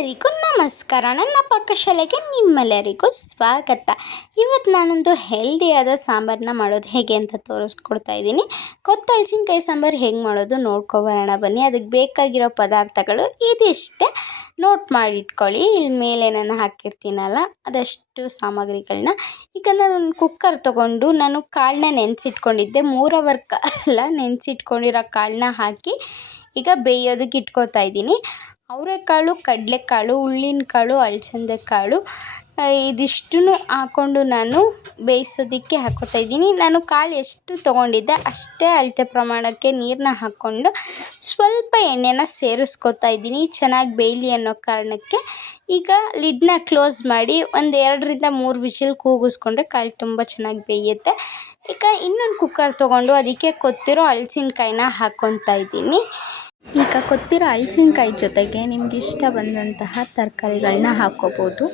ಎಲ್ಲರಿಗೂ ನಮಸ್ಕಾರ. ನನ್ನ ಪಾಕಶಾಲೆಗೆ ನಿಮ್ಮೆಲ್ಲರಿಗೂ ಸ್ವಾಗತ. ಇವತ್ತು ನಾನೊಂದು ಹೆಲ್ದಿಯಾದ ಸಾಂಬಾರನ್ನ ಮಾಡೋದು ಹೇಗೆ ಅಂತ ತೋರಿಸ್ಕೊಡ್ತಾ ಇದ್ದೀನಿ. ಕೊತ್ತಲ್ಸಿನ್ಕಾಯಿ ಸಾಂಬಾರು ಹೇಗೆ ಮಾಡೋದು ನೋಡ್ಕೊಬರೋಣ ಬನ್ನಿ. ಅದಕ್ಕೆ ಬೇಕಾಗಿರೋ ಪದಾರ್ಥಗಳು ಇದಿಷ್ಟೇ. ನೋಟ್ ಮಾಡಿಟ್ಕೊಳ್ಳಿ. ಇಲ್ಲಿ ಮೇಲೆ ನಾನು ಹಾಕಿರ್ತೀನಲ್ಲ, ಅದಷ್ಟು ಸಾಮಗ್ರಿಗಳನ್ನ ಈಗ ನಾನು ಕುಕ್ಕರ್ ತೊಗೊಂಡು ನಾನು ಕಾಳನ್ನ ನೆನೆಸಿಟ್ಕೊಂಡಿದ್ದೆ. ಮೂರು ಅವರ್ ಕಾಲ ನೆನೆಸಿಟ್ಕೊಂಡಿರೋ ಕಾಳನ್ನ ಹಾಕಿ ಈಗ ಬೇಯೋದಕ್ಕೆ ಇಟ್ಕೋತಾ ಇದ್ದೀನಿ. ಅವರೆಕಾಳು, ಕಡಲೆಕಾಳು ಕಾಳು ಅಲಸಂದೆ ಕಾಳು ಇದಿಷ್ಟನ್ನು ಹಾಕ್ಕೊಂಡು ನಾನು ಬೇಯಿಸೋದಕ್ಕೆ ಹಾಕ್ಕೋತಾ ಇದ್ದೀನಿ. ನಾನು ಕಾಳು ಎಷ್ಟು ತೊಗೊಂಡಿದ್ದೆ ಅಷ್ಟೇ ಅಳತೆ ಪ್ರಮಾಣಕ್ಕೆ ನೀರನ್ನ ಹಾಕ್ಕೊಂಡು ಸ್ವಲ್ಪ ಎಣ್ಣೆನ ಸೇರಿಸ್ಕೊತಾ ಇದ್ದೀನಿ ಚೆನ್ನಾಗಿ ಬೇಯಲಿ ಅನ್ನೋ ಕಾರಣಕ್ಕೆ. ಈಗ ಲಿಡ್ನ ಕ್ಲೋಸ್ ಮಾಡಿ ಒಂದು ಎರಡರಿಂದ ಮೂರು ವಿಷಲ್ ಕೂಗಿಸ್ಕೊಂಡ್ರೆ ಕಾಳು ತುಂಬ ಚೆನ್ನಾಗಿ ಬೇಯುತ್ತೆ. ಈಗ ಇನ್ನೊಂದು ಕುಕ್ಕರ್ ತೊಗೊಂಡು ಅದಕ್ಕೆ ಕೊತ್ತಿರೋ ಹಲ್ಸಿನ್ಕಾಯಿನ ಹಾಕ್ಕೊತಾ ಇದ್ದೀನಿ. ಈಗ ಕೊತ್ತಿರೋ ಹಲ್ಸಿನ್ಕಾಯಿ ಜೊತೆಗೆ ನಿಮ್ಗೆ ಇಷ್ಟ ಬಂದಂತಹ ತರಕಾರಿಗಳನ್ನ ಹಾಕ್ಕೋಬೋದು.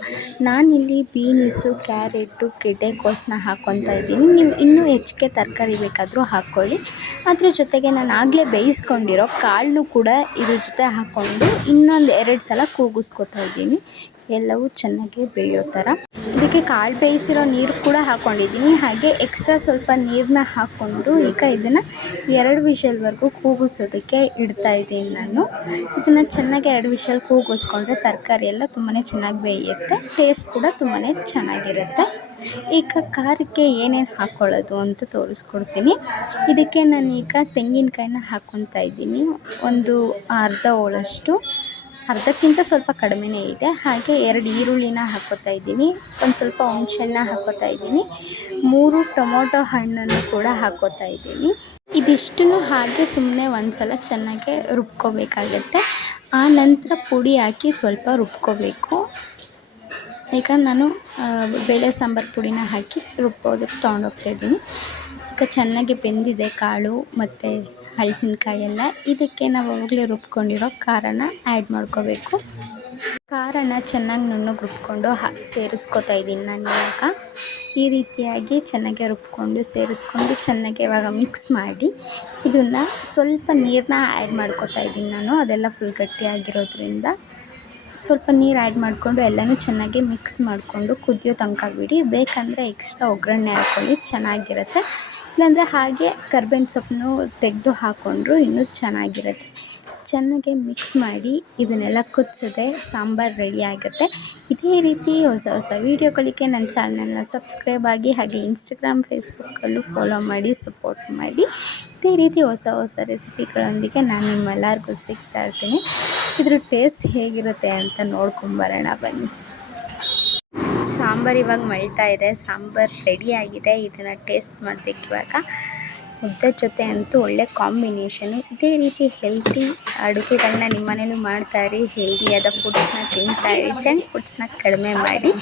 ನಾನಿಲ್ಲಿ ಬೀನಿಸು, ಕ್ಯಾರೆಟು ಗೆಡ್ಡೆಕೋಸನ್ನ ಹಾಕ್ಕೊತಾ ಇದ್ದೀನಿ. ನೀವು ಇನ್ನೂ ಹೆಚ್ಚಿಗೆ ತರಕಾರಿ ಬೇಕಾದರೂ ಹಾಕ್ಕೊಳ್ಳಿ. ಅದ್ರ ಜೊತೆಗೆ ನಾನು ಆಗಲೇ ಬೇಯಿಸ್ಕೊಂಡಿರೋ ಕಾಳನ್ನೂ ಕೂಡ ಇದ್ರ ಜೊತೆ ಹಾಕ್ಕೊಂಡು ಇನ್ನೊಂದು ಎರಡು ಸಲ ಕೂಗಿಸ್ಕೊತಾ ಇದ್ದೀನಿ. ಎಲ್ಲವೂ ಚೆನ್ನಾಗಿ ಬೇಯೋ ಥರ. ಇದಕ್ಕೆ ಕಾಳು ಬೇಯಿಸಿರೋ ನೀರು ಕೂಡ ಹಾಕ್ಕೊಂಡಿದ್ದೀನಿ ಹಾಗೆ ಎಕ್ಸ್ಟ್ರಾ ಸ್ವಲ್ಪ ನೀರನ್ನ ಹಾಕ್ಕೊಂಡು ಈಗ ಇದನ್ನು ಎರಡು ವಿಷಲ್ವರೆಗೂ ಕೂಗಿಸೋದಕ್ಕೆ ಇಡ್ತಾ ಇದ್ದೀನಿ ನಾನು. ಇದನ್ನು ಚೆನ್ನಾಗಿ ಎರಡು ವಿಷಲ್ ಕೂಗಿಸ್ಕೊಂಡ್ರೆ ತರಕಾರಿ ಎಲ್ಲ ತುಂಬಾ ಚೆನ್ನಾಗಿ ಬೇಯುತ್ತೆ. ಟೇಸ್ಟ್ ಕೂಡ ತುಂಬಾ ಚೆನ್ನಾಗಿರುತ್ತೆ. ಈಗ ಖಾರಕ್ಕೆ ಏನೇನು ಹಾಕ್ಕೊಳ್ಳೋದು ಅಂತ ತೋರಿಸ್ಕೊಡ್ತೀನಿ. ಇದಕ್ಕೆ ನಾನೀಗ ತೆಂಗಿನಕಾಯಿನ ಹಾಕ್ಕೊತಾ ಇದ್ದೀನಿ. ಒಂದು ಅರ್ಧ ಹೋಳಷ್ಟು. ಅರ್ಧಕ್ಕಿಂತ ಸ್ವಲ್ಪ ಕಡಿಮೆನೇ ಇದೆ. ಹಾಗೆ ಎರಡು ಈರುಳ್ಳಿನ ಹಾಕ್ಕೋತಾ ಇದ್ದೀನಿ. ಒಂದು ಸ್ವಲ್ಪ ಹುಣ್ಸೆಹಣ್ಣ ಹಾಕ್ಕೋತಾ ಇದ್ದೀನಿ. ಮೂರು ಟೊಮೊಟೊ ಹಣ್ಣನ್ನು ಕೂಡ ಹಾಕ್ಕೋತಾ ಇದ್ದೀನಿ. ಇದಿಷ್ಟನ್ನು ಹಾಗೆ ಸುಮ್ಮನೆ ಒಂದು ಸಲ ಚೆನ್ನಾಗಿ ರುಬ್ಕೋಬೇಕಾಗತ್ತೆ. ಆ ನಂತರ ಪುಡಿ ಹಾಕಿ ಸ್ವಲ್ಪ ರುಬ್ಕೋಬೇಕು. ಈಗ ನಾನು ಬೇಳೆ ಸಾಂಬಾರು ಪುಡಿನ ಹಾಕಿ ರುಬ್ಬೋದಕ್ಕೆ ತೊಗೊಂಡೋಗ್ತಾ ಇದ್ದೀನಿ. ಈಗ ಚೆನ್ನಾಗಿ ಬೆಂದಿದೆ ಕಾಳು, ಮತ್ತು ಹಲಸಿನಕಾಯಿ ಎಲ್ಲ ಇದಕ್ಕೆ ನಾವು ಆವಾಗಲೇ ರುಬ್ಕೊಂಡಿರೋ ಖಾರನ ಆ್ಯಡ್ ಮಾಡ್ಕೋಬೇಕು. ಖಾರನ ಚೆನ್ನಾಗಿ ನುಣ್ಣಗೆ ರುಬ್ಕೊಂಡು ಹಾ, ಸೇರಿಸ್ಕೊತಾ ಇದ್ದೀನಿ ನಾನು ಇವಾಗ. ಈ ರೀತಿಯಾಗಿ ಚೆನ್ನಾಗಿ ರುಬ್ಕೊಂಡು, ಸೇರಿಸ್ಕೊಂಡು ಚೆನ್ನಾಗಿ ಇವಾಗ ಮಿಕ್ಸ್ ಮಾಡಿ ಇದನ್ನು ಸ್ವಲ್ಪ ನೀರನ್ನ ಆ್ಯಡ್ ಮಾಡ್ಕೊತಾ ಇದ್ದೀನಿ ನಾನು. ಅದೆಲ್ಲ ಫುಲ್ ಗಟ್ಟಿಯಾಗಿರೋದ್ರಿಂದ ಸ್ವಲ್ಪ ನೀರು ಆ್ಯಡ್ ಮಾಡಿಕೊಂಡು ಎಲ್ಲನೂ ಚೆನ್ನಾಗಿ ಮಿಕ್ಸ್ ಮಾಡಿಕೊಂಡು ಕುದಿಯೋ ತನಕ ಬಿಡಿ. ಬೇಕಂದರೆ ಎಕ್ಸ್ಟ್ರಾ ಒಗ್ಗರಣೆ ಹಾಕ್ಕೊಳ್ಳಿ ಚೆನ್ನಾಗಿರುತ್ತೆ. ಇಲ್ಲಾಂದರೆ ಹಾಗೆ ಕರ್ಬೇವಿನ ಸೊಪ್ಪನ್ನು ತೆಗೆದು ಹಾಕ್ಕೊಂಡ್ರು ಇನ್ನೂ ಚೆನ್ನಾಗಿರುತ್ತೆ. ಚೆನ್ನಾಗಿ ಮಿಕ್ಸ್ ಮಾಡಿ ಇದನ್ನೆಲ್ಲ ಕುದಿಸಿದ್ರೆ ಸಾಂಬಾರು ರೆಡಿ ಆಗುತ್ತೆ. ಇದೇ ರೀತಿ ಹೊಸ ಹೊಸ ವೀಡಿಯೋಗಳಿಗೆ ನನ್ನ ಚಾನಲ್ನ ಸಬ್ಸ್ಕ್ರೈಬ್ ಆಗಿ ಹಾಗೆ ಇನ್ಸ್ಟಾಗ್ರಾಮ್ ಫೇಸ್ಬುಕ್ಕಲ್ಲೂ ಫಾಲೋ ಮಾಡಿ ಸಪೋರ್ಟ್ ಮಾಡಿ. ಇದೇ ರೀತಿ ಹೊಸ ಹೊಸ ರೆಸಿಪಿಗಳೊಂದಿಗೆ ನಾನು ನಿಮ್ಮೆಲ್ಲರಿಗೂ ಸಿಗ್ತಾ ಇರ್ತೀನಿ. ಇದ್ರ ಟೇಸ್ಟ್ ಹೇಗಿರುತ್ತೆ ಅಂತ ನೋಡ್ಕೊಂಬರೋಣ ಬನ್ನಿ. ಸಾಂಬಾರು ಇವಾಗ ಮಳ್ತಾ ಇದೆ. ಸಾಂಬಾರು ರೆಡಿಯಾಗಿದೆ ಇದನ್ನು ಟೇಸ್ಟ್ ಮಾಡಬೇಕು ಇವಾಗ. ಮುದ್ದೆ ಜೊತೆ ಅಂತೂ ಒಳ್ಳೆ ಕಾಂಬಿನೇಷನು ಇದೇ ರೀತಿ ಹೆಲ್ತಿ ಅಡುಗೆಗಳನ್ನ ನಿಮ್ಮ ಮನೇಲೂ ಮಾಡ್ತಾಯಿರಿ ಹೆಲ್ದಿಯಾದ ಫುಡ್ಸ್ನ ತಿಂತಾಯಿರಿ ಜಂಕ್ ಫುಡ್ಸ್ನ ಕಡಿಮೆ ಮಾಡಿ.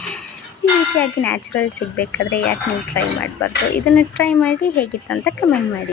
ಈ ರೀತಿಯಾಗಿ ನ್ಯಾಚುರಲ್ ಸಿಗಬೇಕಾದ್ರೆ ಯಾಕೆ ನೀವು ಟ್ರೈ ಮಾಡಬಾರ್ದು? ಇದನ್ನು ಟ್ರೈ ಮಾಡಿ ಹೇಗಿತ್ತು ಅಂತ ಕಮೆಂಟ್ ಮಾಡಿ.